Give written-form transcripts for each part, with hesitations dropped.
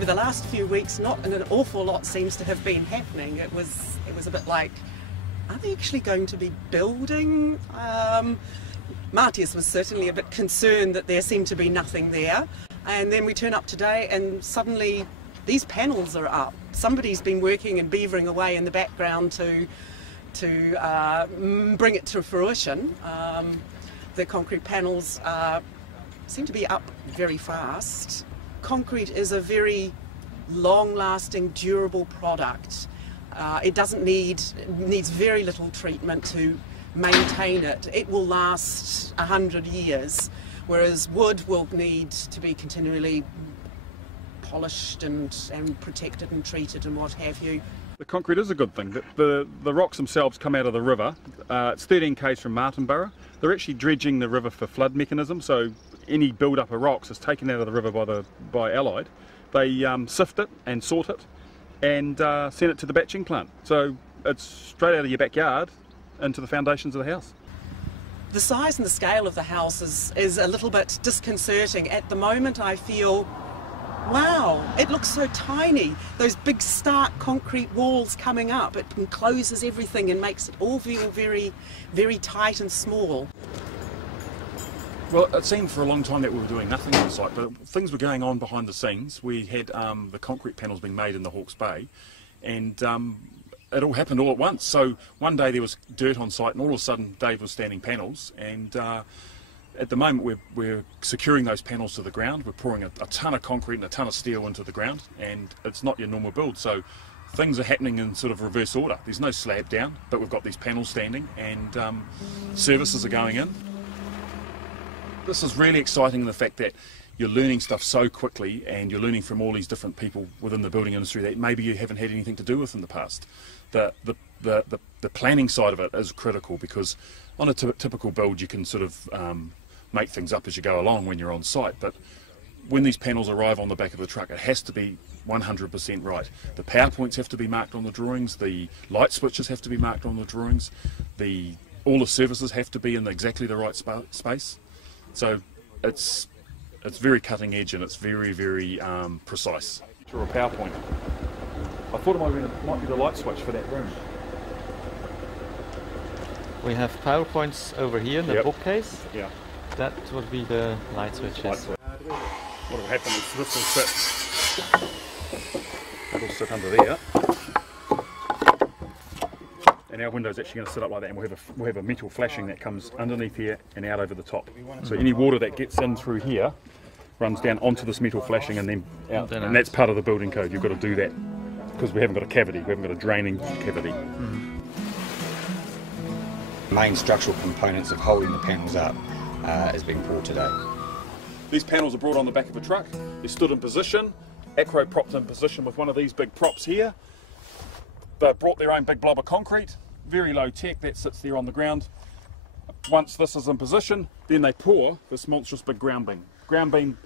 over the last few weeks, not an awful lot seems to have been happening. It was a bit like, are they actually going to be building? Matthias was certainly a bit concerned that there seemed to be nothing there. And then we turn up today and suddenly these panels are up. Somebody's been working and beavering away in the background to bring it to fruition. The concrete panels seem to be up very fast. Concrete is a very long-lasting, durable product. It needs very little treatment to maintain it. It will last 100 years, whereas wood will need to be continually polished and protected and treated and what have you. The concrete is a good thing. The rocks themselves come out of the river. It's 13 k's from Martinborough. They're actually dredging the river for flood mechanism, so any build-up of rocks is taken out of the river by Allied. They sift it and sort it and send it to the batching plant. So it's straight out of your backyard into the foundations of the house. The size and the scale of the house is a little bit disconcerting. At the moment I feel, wow, it looks so tiny. Those big stark concrete walls coming up, it encloses everything and makes it all feel very, very tight and small. Well, it seemed for a long time that we were doing nothing on the site, but things were going on behind the scenes. We had the concrete panels being made in the Hawke's Bay, and it all happened all at once. So one day there was dirt on site, and all of a sudden Dave was standing panels, and at the moment we're securing those panels to the ground. We're pouring a ton of concrete and a ton of steel into the ground, and it's not your normal build. So things are happening in sort of reverse order. There's no slab down, but we've got these panels standing, and services are going in. This is really exciting in the fact that you're learning stuff so quickly, and you're learning from all these different people within the building industry that maybe you haven't had anything to do with in the past. The planning side of it is critical, because on a typical build you can sort of make things up as you go along when you're on site, but when these panels arrive on the back of the truck, it has to be 100% right. The power points have to be marked on the drawings, the light switches have to be marked on the drawings, all the services have to be in exactly the right space. So it's very cutting edge, and it's very, very precise. To a power point. I thought it might be the light switch for that room. We have power points over here in the bookcase. Yeah. That would be the light switches. What will happen is this will sit. It'll sit under there. And our window's actually going to sit up like that, and we'll have a metal flashing that comes underneath here and out over the top. So any water that gets in through here runs down onto this metal flashing and then out. And that's part of the building code. You've got to do that because we haven't got a cavity. We haven't got a draining cavity. Main structural components of holding the panels up is being poured today. These panels are brought on the back of a truck. They're stood in position. Acro propped in position with one of these big props here. They've brought their own big blob of concrete, very low tech, that sits there on the ground. Once this is in position, then they pour this monstrous big ground beam. Ground beam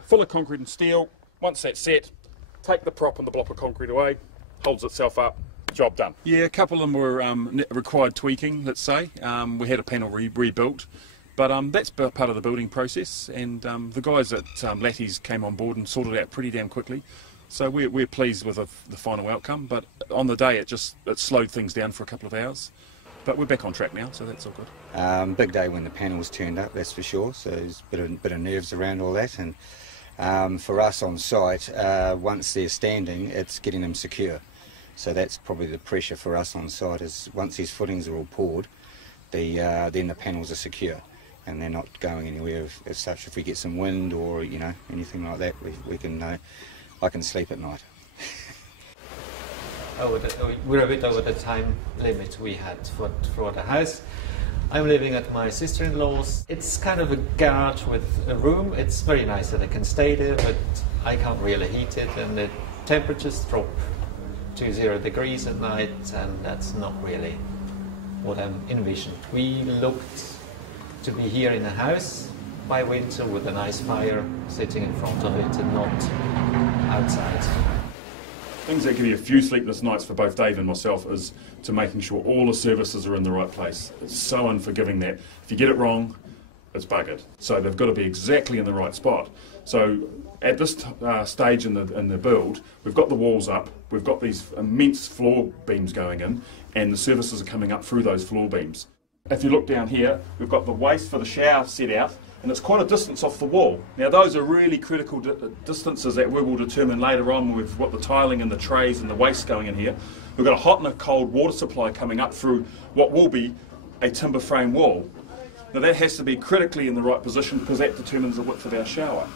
full of concrete and steel. Once that's set, take the prop and the blob of concrete away, holds itself up, job done. Yeah, a couple of them were required tweaking, let's say. We had a panel rebuilt, but that's part of the building process, and the guys at Latties came on board and sorted it out pretty damn quickly. So we're pleased with the final outcome, but on the day it slowed things down for a couple of hours. But we're back on track now, so that's all good. Big day when the panels turned up, that's for sure. So there's a bit of nerves around all that, and for us on site, once they're standing, it's getting them secure. So that's probably the pressure for us on site, is once these footings are all poured, then the panels are secure, and they're not going anywhere as such. If we get some wind or anything like that, we can. I can sleep at night. We're a bit over the time limit we had for the house. I'm living at my sister-in-law's. It's kind of a garage with a room. It's very nice that I can stay there, but I can't really heat it, and the temperatures drop to 0 degrees at night, and that's not really what I envisioned. We looked to be here in a house by winter with a nice fire sitting in front of it and not outside. Things that give you a few sleepless nights for both Dave and myself is to making sure all the services are in the right place. It's so unforgiving that if you get it wrong, it's buggered. So they've got to be exactly in the right spot. So at this stage in the build, we've got the walls up, we've got these immense floor beams going in, and the services are coming up through those floor beams. If you look down here, we've got the waste for the shower set out, and it's quite a distance off the wall. Now those are really critical distances that we will determine later on when we've got the tiling and the trays and the waste going in here. We've got a hot and a cold water supply coming up through what will be a timber frame wall. Now that has to be critically in the right position because that determines the width of our shower.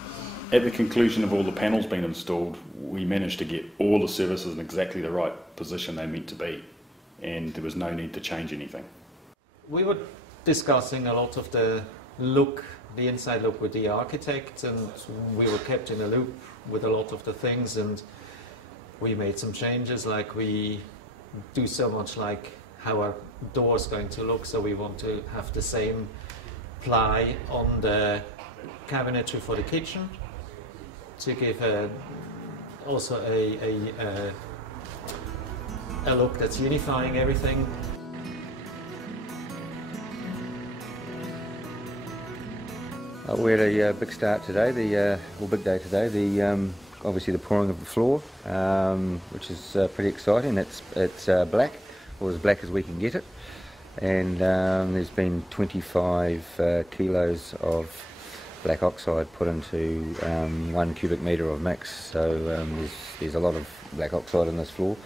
At the conclusion of all the panels being installed, we managed to get all the services in exactly the right position they meant to be, and there was no need to change anything. We were discussing a lot of the look, the inside look with the architect, and we were kept in a loop with a lot of the things, and we made some changes, like we do so much like how our door's going to look, so we want to have the same ply on the cabinetry for the kitchen to give also a look that's unifying everything. We had a big start today, big day today. Obviously the pouring of the floor, which is pretty exciting. It's black, or as black as we can get it, and there's been 25 kilos of black oxide put into 1 cubic metre of mix. So there's a lot of black oxide in this floor,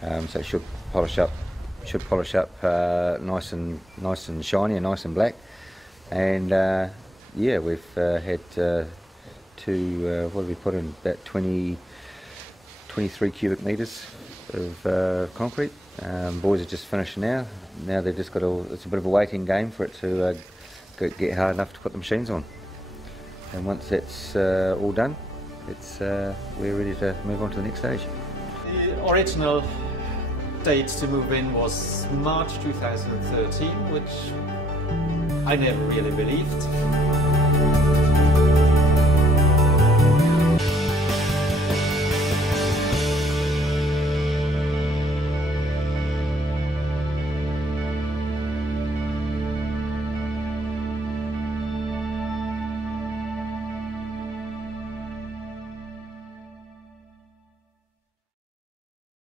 so it should polish up nice and shiny and nice and black. And yeah, we've had what have we put in? About 23 cubic metres of concrete. Boys are just finished now. Now they've just got it's a bit of a waiting game for it to get hard enough to put the machines on. And once that's all done, we're ready to move on to the next stage. The original date to move in was March 2013, which I never really believed.